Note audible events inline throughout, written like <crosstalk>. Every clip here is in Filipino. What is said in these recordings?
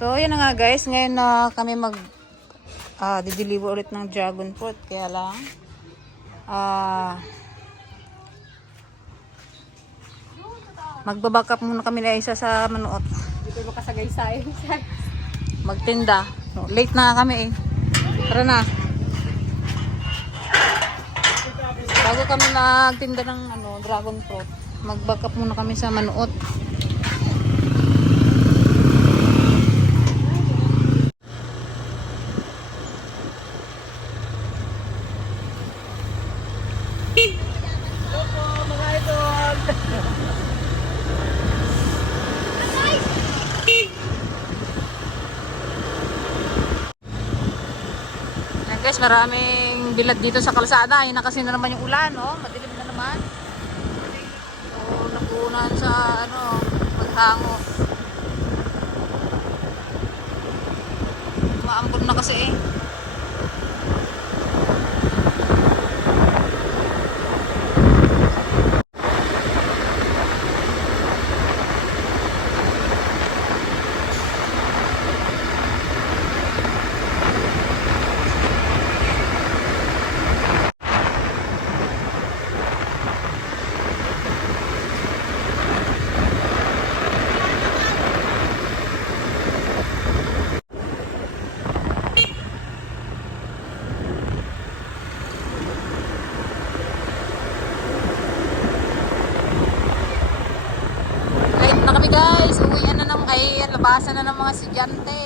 So, yun na nga guys. Ngayon na kami mag ah dideliver ulit ng dragon fruit. Kaya lang, ah magbaback up muna kami na isa sa manuot. Dito makasagay-say. Magtinda. Late na kami eh. Tara na. Kami magtinda ng ano, dragon fruit, mag-back up muna kami sa manuot. Guys, maraming bilad dito sa kalsada. Ayun na kasi na naman yung ulan, no? Madilim na naman. So, napunan sa, ano, paghango. Maambon na kasi eh. Late na kami guys. Uwian na ng, ay, labasan na ng mga estudyante.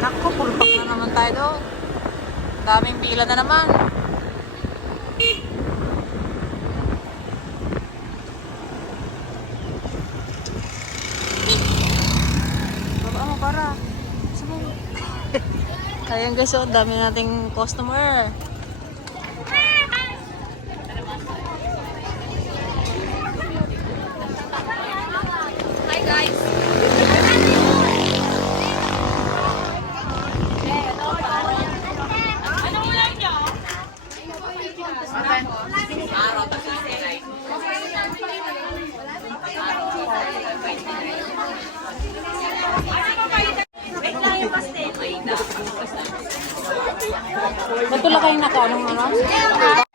Naku, pulpak na naman tayo doon. Daming pila na naman. Baba mo para. Saan mo? Ayan guys, oh, dami nating customer. Hi guys! Matula kayo naka anong ano? Ano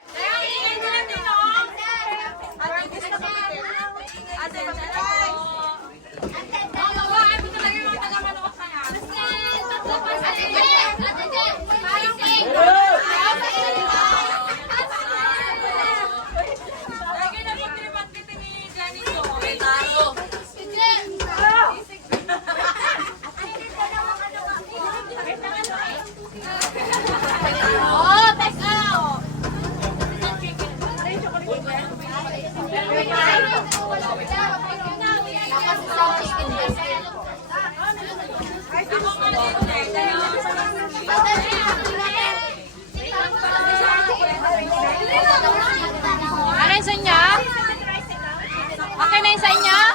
sa inyo?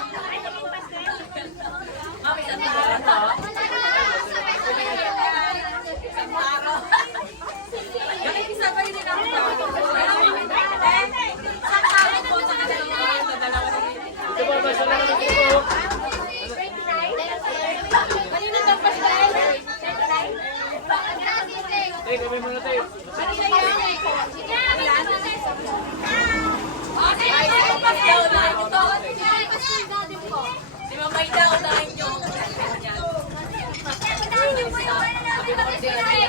May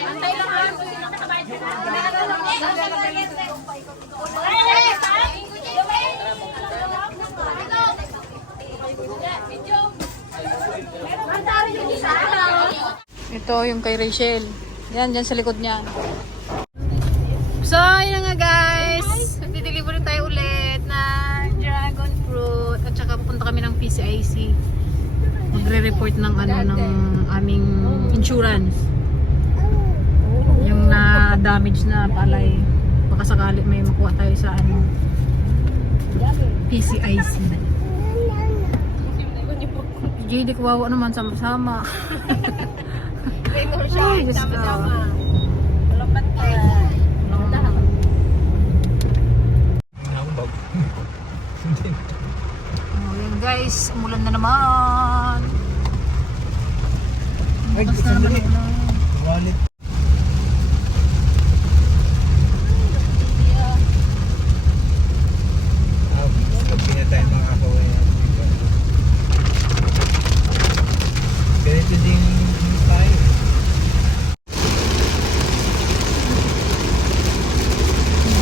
Antay lang ha. Antay lang ha. Ito yung kay Rachel. Yan, dyan sa likod niya. So, yun nga guys. Magdi-deliver tayo ulit na dragon fruit. At saka pupunta kami ng PCIC. Magre-report ng ano ng aming insurance. Yung na damage na palay. Baka sakali may makuha tayo sa ano PCIC. JD kawawa naman sama-sama. <laughs> Ay, Diyos ko. Oh, yan guys, umulan na naman. Ay, Bukas na naman. Wallet. Ah, sabi na tayo mga kawayan. Ganito din tayo.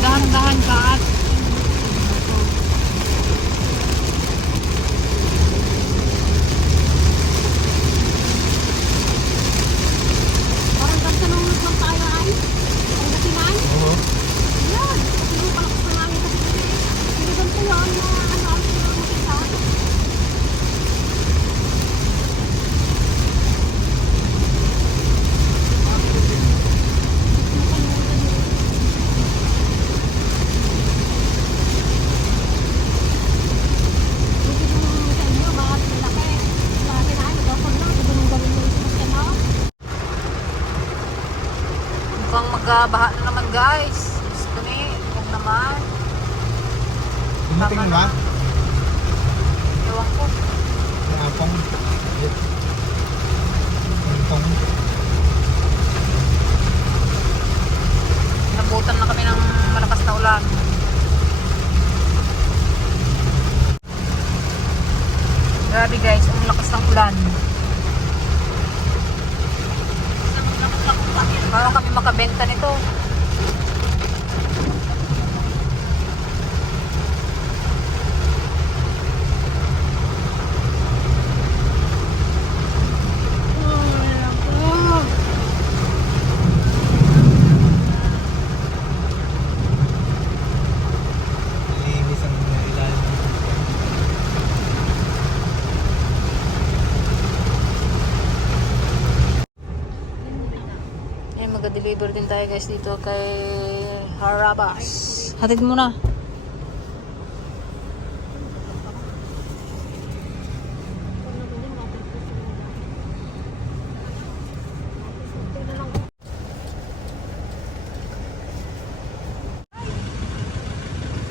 Dahan-dahan ka at Parang ganda nung nung tayo ay. Ang gatiman. Oo. Yan. Kasi yung pala ko pangangin kasi kasi. Hindi ganito yun na ano ang pinakamakita. Hindi ko naman sa inyo, bakit malaki. Malaki na, nagkakon lang. Ito nung galing mo yung sasakyan na. Mukhang magbaha na naman guys. Gusto ni, huwag naman. Dumating na ba? Ewan ko. Ang apong. Apong. Nabutan na kami ng malakas na ulan. Grabe guys, ang lakas ng ulan. Paano kami makabenta nito? Linis ang mga ilalim. Ayan, mag-deliver din tayo guys dito kay Harabas. Hatid mo na.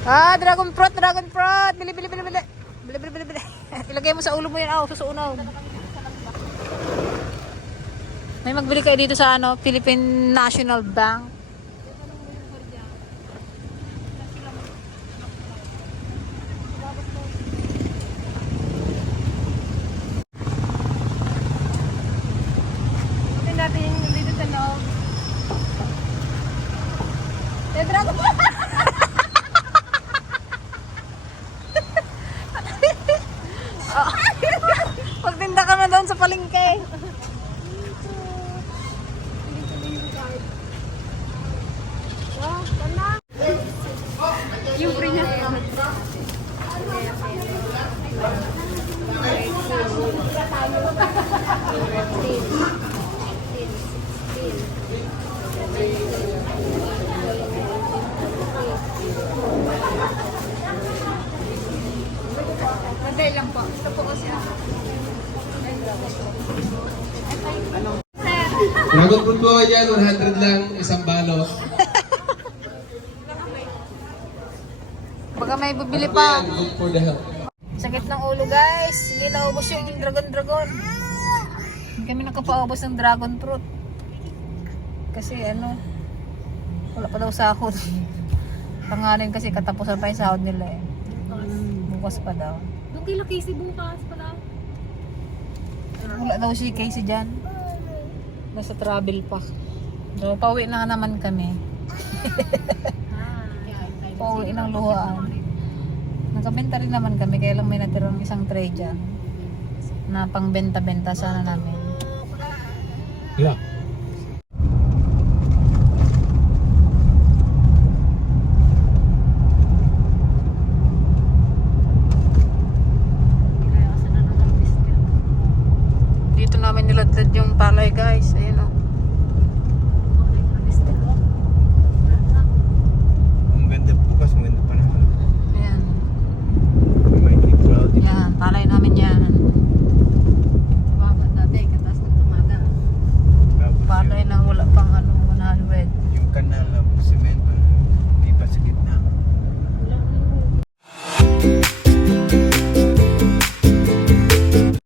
Ah, dragon fruit, dragon fruit. Bili, bili, bili, bili. Bili, bili, bili, bili. <laughs> Ilagay mo sa ulo mo yan. Ah, susuunaw. May magbili kayo dito sa ano, Philippine National Bank. Natin yung dito sa loob. Eh, dragon <laughs> po! Pagtinda ka na doon sa palengke. Wow, ganda. Yung free niya. Dragon fruit po yan, 100 lang, isang balot. Baka may bibili Ano pa. yan? Good for the health. Sakit ng ulo guys. Hindi naubos yung dragon dragon. Hindi kami nakapaubos ng dragon fruit. Kasi ano, wala pa daw sahod. <laughs> Tanganin kasi katapusan pa yung sahod nila eh. Bukas pa daw. Doon kay Lakisi bukas pala. Wala daw si Casey dyan. Nasa travel pa. So, pauwi na naman kami. <laughs> Pauwi ng luhaan. Nakabenta rin naman kami, kaya lang may natirang isang tray dyan. Na pangbenta-benta sana namin. Yeah. Niladlad yung palay guys. Ayun.